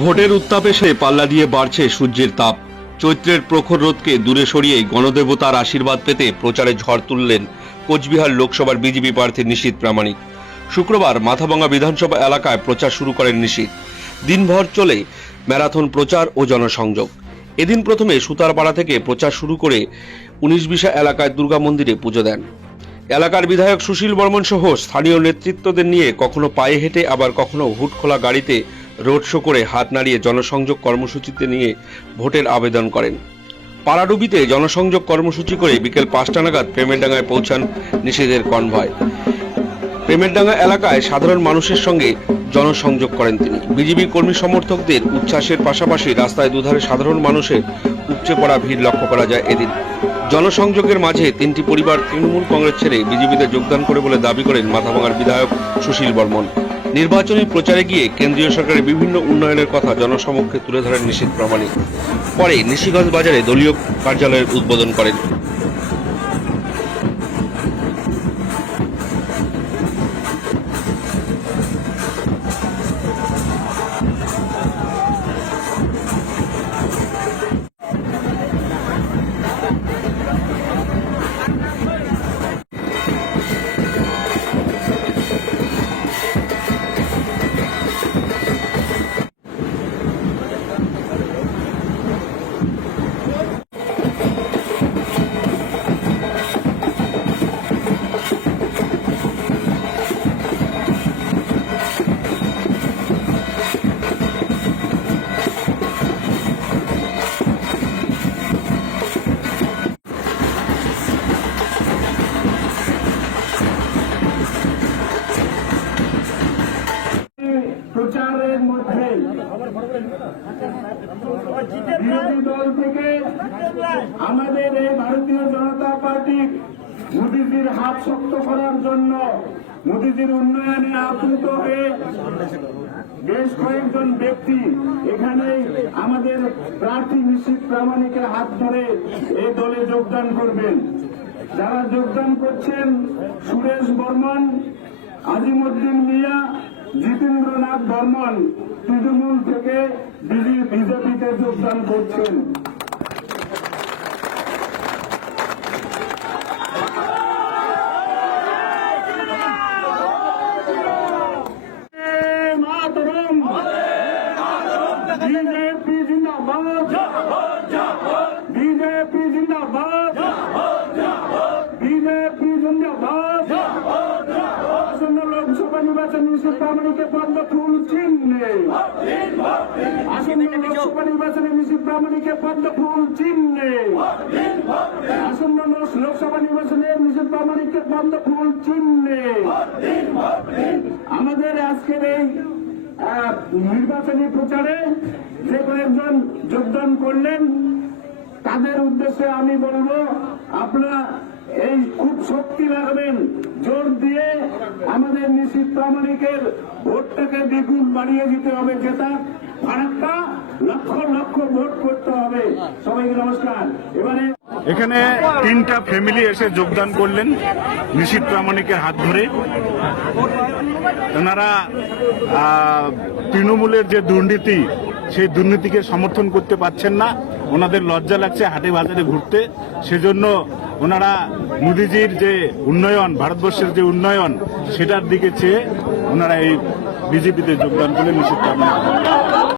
ভোটের উত্তাপে সে পাল্লা দিয়ে বাড়ছে সূর্যের তাপ। চৈত্রের প্রখর রোদকে দূরে সরিয়ে গণদেবতার আশীর্বাদ পেতে প্রচারে ঝড় তুললেন কোচবিহার লোকসভার বিজেপি প্রার্থী নিশীথ প্রামাণিক। শুক্রবার মাথাভাঙ্গা বিধানসভা এলাকায় প্রচার শুরু করেন নিশীথ। দিনভর চলে ম্যারাথন প্রচার ও জনসংযোগ। এদিন প্রথমে সুতারপাড়া থেকে প্রচার শুরু করে 19 এলাকায় দুর্গা মন্দিরে পুজো দেন। এলাকার বিধায়ক সুশীল বর্মন সহ স্থানীয় নেতৃত্বদের নিয়ে কখনো পায়ে হেঁটে আবার কখনো হুড খোলা গাড়িতে রোড শো করে হাত নাড়িয়ে জনসংযোগ কর্মসূচিতে নিয়ে ভোটের আবেদন করেন। পাড়াডুবিতে জনসংযোগ কর্মসূচি করে বিকেল 5টা নাগাদ প্রেমেরডাঙ্গায় পৌঁছান নিশীথের কনভয়। প্রেমেরডাঙ্গা এলাকায় সাধারণ মানুষের সঙ্গে জনসংযোগ করেন তিনি। বিজেপি কর্মী সমর্থকদের উচ্ছ্বাসের পাশাপাশি রাস্তায় দুধারে সাধারণ মানুষের উপচে পড়া ভিড় লক্ষ্য করা যায় এদিন। জনসংযোগের মাঝে 3টি পরিবার তৃণমূল কংগ্রেস ছেড়ে বিজেপিতে যোগদান করে বলে দাবি করেন মাথাভাঙ্গার বিধায়ক সুশীল বর্মন। নির্বাচনী প্রচারে গিয়ে কেন্দ্রীয় সরকারের বিভিন্ন উন্নয়নের কথা জনসমক্ষে তুলে ধরেন নিশীথ প্রামাণিক। পরে নিশিগঞ্জ বাজারে দলীয় কার্যালয়ের উদ্বোধন করেন। প্রচারের মধ্যে বিরোধী দল থেকে আমাদের এই ভারতীয় জনতা পার্টির মোদীজির হাত শক্ত করার জন্য, মোদীজির উন্নয়নে আপ্লুত হয়ে বেশ কয়েকজন ব্যক্তি এখানে আমাদের প্রার্থী নিশীথ প্রামাণিকের হাত ধরে এই দলে যোগদান করবেন। যারা যোগদান করছেন: সুরেশ বর্মন, আজিমউদ্দিন মিয়া, জিতেন্দ্রনাথ বর্মন তৃণমূল থেকে বিজেপিতে যোগদান করছেন। বিজেপি জিন্দাবাদ, বিজেপি জিন্দাবাদ, বিজেপি জিন্দাবাদ। আসন্ন লোকসভা নির্বাচন নিশীথ প্রামাণিকের পদ্ম ফুল চিহ্নে, আসন্ন লোকসভা নির্বাচনে নিশীথ প্রামাণিকের পদ্ম ফুল চিহ্নে, আসন্ন লোকসভা নির্বাচনে নিশীথ প্রামাণিকের পদ্ম ফুল চিহ্নে। আমাদের আজকের এই নির্বাচনী প্রচারে যে কয়েকজন যোগদান করলেন তাদের উদ্দেশ্যে আমি বলবো, আপনারা এই খুব শক্তি রাখবেন, জোর দিয়ে আমাদের নিশীথ প্রামাণিকের ভোটটাকে দ্বিগুণ বাড়িয়ে দিতে হবে, যেটা ফারাক্কা লক্ষ লক্ষ ভোট করতে হবে। সবাইকে নমস্কার। এবারে এখানে 3টা ফ্যামিলি এসে যোগদান করলেন নিশীথ প্রামাণিকের হাত ধরে। ওনারা তৃণমূলের যে দুর্নীতি, সেই দুর্নীতিকে সমর্থন করতে পারছেন না, ওনাদের লজ্জা লাগছে হাটে বাজারে ঘুরতে। সেজন্য ওনারা মোদিজির যে উন্নয়ন, ভারতবর্ষের যে উন্নয়ন, সেটার দিকে চেয়ে ওনারা এই বিজেপিতে যোগদান করলেন নিশীথ প্রামাণিক।